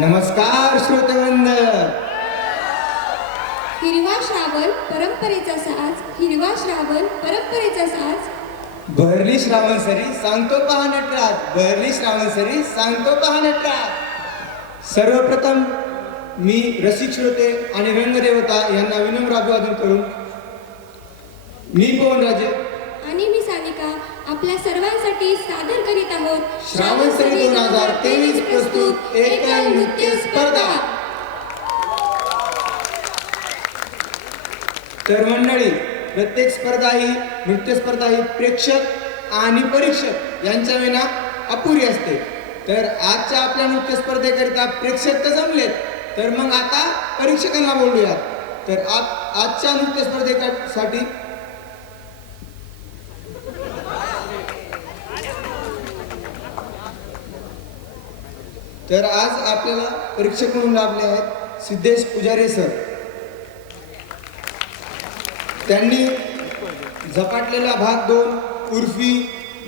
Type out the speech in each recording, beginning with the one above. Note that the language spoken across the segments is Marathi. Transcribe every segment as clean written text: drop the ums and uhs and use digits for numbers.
नमस्कार श्रोतेवृंद. हिरवा श्रावण परंपरेचा साज, हिरवा श्रावण परंपरेचा साज. भरली श्रावण सरी सांगतो पहा नटराज, भरली श्रावण सरी सांगतो पहा नटराज. सर्वप्रथम मी रसिक श्रोते आणि रंगदेवता यांना विनम्र अभिवादन करून मी पवनराजे आणि मी सानिका आपल्या सर्वांसाठी सादर करीत आहोत श्रावण सरी 2023 प्रस्तुत एकल नृत्य स्पर्धा. तर मंडळी, प्रत्येक स्पर्धा ही नृत्य स्पर्धा ही प्रेक्षक आणि परीक्षक यांच्या विना अपुरी असते. तर आजच्या आपल्या नृत्य स्पर्धेकरिता प्रेक्षक तर जमलेत, तर मग आता परीक्षकांना बोलूयात. तर आजच्या नृत्य स्पर्धेसाठी तर आज आपल्याला परीक्षक म्हणून लाभले आहेत सिद्धेश पुजारे सर. त्यांनी झपाटलेला भाग 2, उर्फी,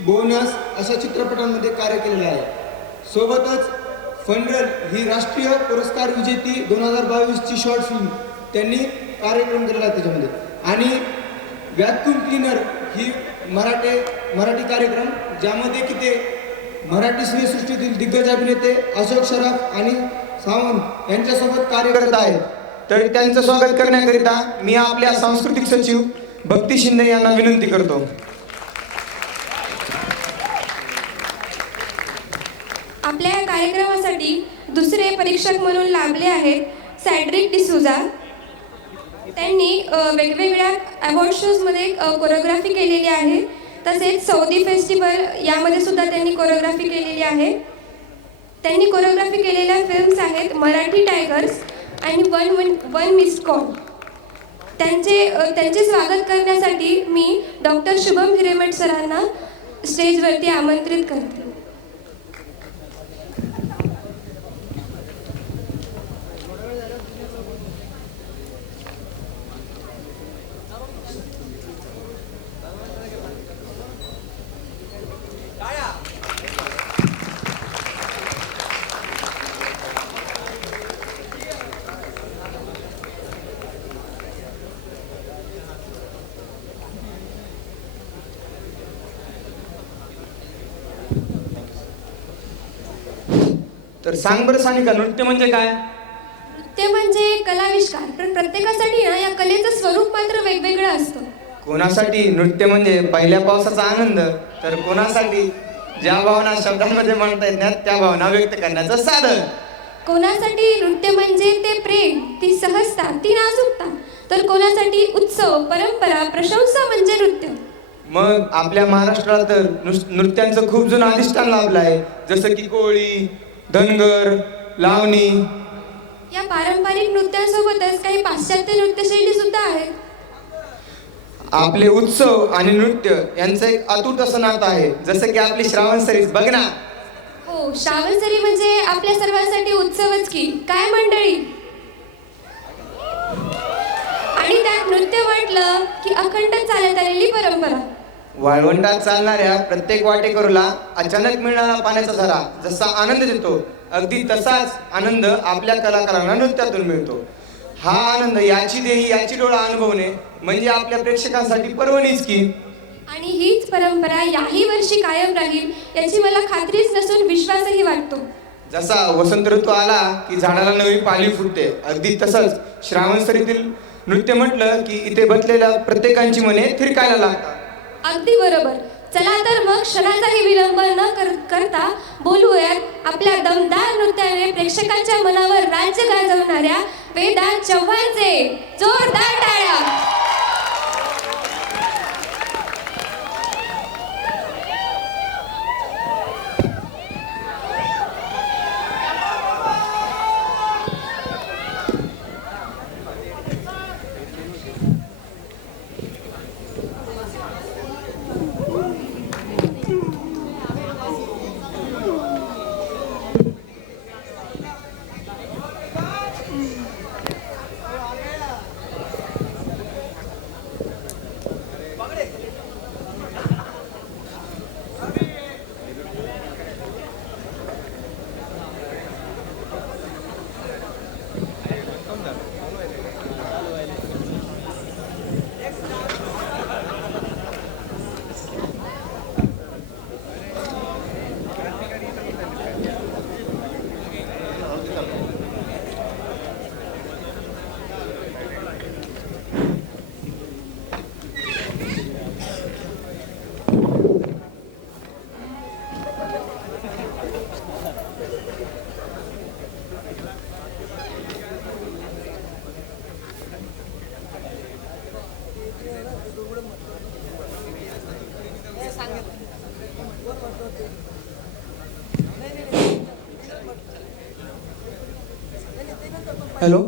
बोनस अशा चित्रपटांमध्ये कार्य केलेले आहे. सोबतच फनरल ही राष्ट्रीय पुरस्कार विजेती 2022 ची शॉर्ट फिल्म त्यांनी कार्यक्रम केलेला आहे त्याच्यामध्ये. आणि व्हॅक्यूम क्लीनर ही मराठी कार्यक्रम ज्यामध्ये की ते मराठी सिनेसृष्टीतील दिग्गज अभिनेते अशोक सराफ आणि सावंत यांच्यासोबत कार्य करत आहेत. तर त्यांचं स्वागत करण्याकरिता मी आपल्या सांस्कृतिक सचिव भक्ती शिंदे यांना विनंती करतो. आपल्या या कार्यक्रमासाठी दुसरे परीक्षक म्हणून लाभले आहेत सॅड्रिक डिसूजा. त्यांनी वेगवेगळ्या अवॉर्ड शोजमध्ये कोरिओग्राफी केलेली आहे. तसेच सौदी फेस्टिवल यामध्ये सुद्धा त्यांनी कोरिओग्राफी केलेली आहे. त्यांनी कोरिओग्राफी केलेल्या फिल्म्स आहेत मराठी टायगर्स आणि वन मिस्ड कॉल. त्यांचे स्वागत करण्यासाठी मी डॉक्टर शुभम हिरेमठ सरांना स्टेजवरती आमंत्रित करते. तर सांग बरं सानिका, नृत्य म्हणजे काय? नृत्य म्हणजे कलाविष्कार. पण प्रत्येकासाठी ना या कलेचं स्वरूप मात्र वेगवेगळं असतं. कोणासाठी नृत्य म्हणजे पहिल्या पावसाचा आनंद, तर कोणासाठी ज्या भावना शब्दांमध्ये म्हणता येत नाही त्या भावना व्यक्त करण्याचं साधन. कोणासाठी नृत्य म्हणजे ते प्रेम, ती सहजता, ती नाजूकता. तर कोणासाठी उत्सव, परंपरा, प्रशंसा म्हणजे नृत्य. मग आपल्या महाराष्ट्राला तर नृत्यांचं खूप जुनं अधिष्ठान लाभलं आहे, जसं की कोळी, धनगर, लावणी. या पारंपरिक नृत्यांसोबतच काही पाश्चात्य नृत्यशैली सुद्धा आहेत. आपले उत्सव आणि नृत्य यांचं एक अतूट असं नातं आहे, जसं की आपली श्रावण सरी बघ ना. हो, श्रावणसरी म्हणजे आपल्या सर्वांसाठी उत्सवच की काय मंडळी. आणि त्यात नृत्य म्हटलं की अखंड चालत आलेली परंपरा. वाळवंटात चालणाऱ्या प्रत्येक वाटेकरूला अचानक मिळणारा पाण्याचा झरा जसा आनंद देतो, अगदी तसाच आनंद आपल्या कलाकारांना नृत्यातून मिळतो. हा आनंद याची देही याची डोळा अनुभवणे म्हणजे आपल्या प्रेक्षकांसाठी पर्वणीच की. आणि हीच परंपरा याही वर्षी कायम राहील याची मला खात्रीच नसून विश्वासही वाटतो. जसा वसंत ऋतू आला की झाडाला नवी पालवी फुटते, अगदी तसंच श्रावण सरीतील नृत्य म्हटलं की इथे बसलेल्या प्रत्येकांची मने थिरकायला लागतात. अगदी बरोबर. चला तर मग क्षणाचाही विलंब न करता बोलूयात आपल्या दमदार नृत्याने प्रेक्षकांच्या मनावर राज्य गाजवणाऱ्या वेदांत चव्हाणचे. जोरदार टाळ्या. हॅलो.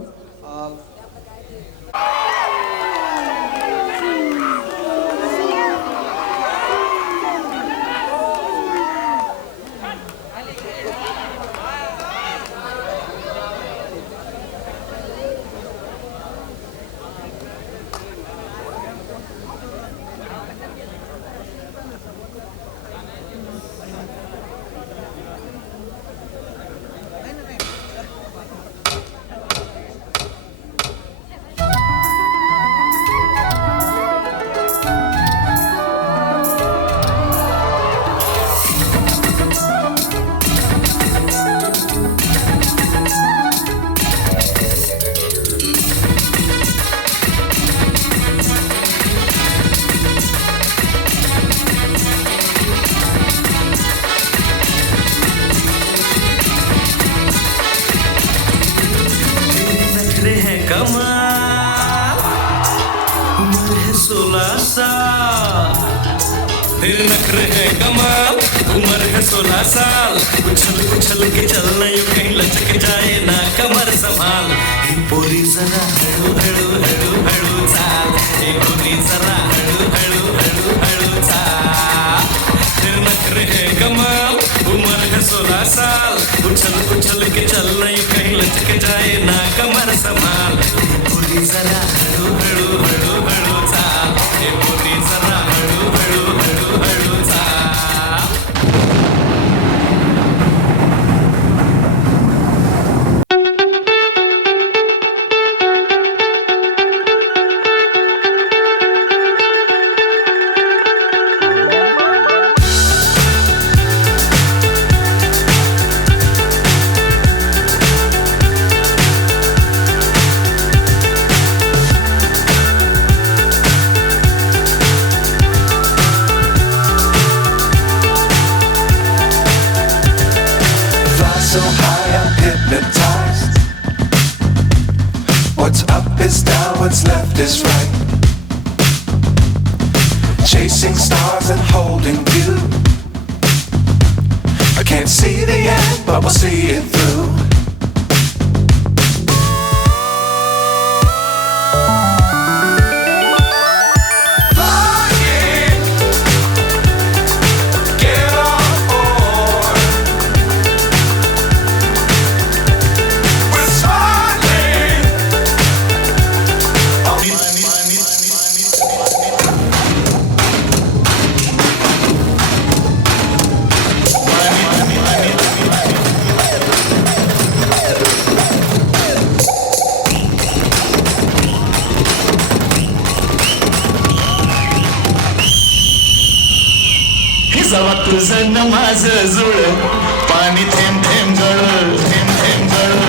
नखरे हैं कमाल, उम्र है 16 साल। तेरे नखरे हैं कमाल, उम्र है 16 साल। उछल उछल के चलना यूं कहीं लचक जाए ना कमर संभाल। हे पोरी जरा हळू हळू हळू हळू चाल, हे पोरी जरा हळू हळू हळू हळू चाल। तेरे नखरे हैं कमाल, उम्र है 16 साल। उछल उछल के चलना यूं कहीं लचक जाए ना कमर संभाल। हे पोरी जरा हळू हळू हळू हळू चाल, हे पोरी जरा हळू हळू हळू हळू चाल। So high I'm hypnotized. What's up is down, what's left is right. Chasing stars and holding you. I can't see the end, but we'll see it through. जवा तुझं न माझं जुळ, पाणी थेंब थेंब गळ, थेंब थेंब गळ।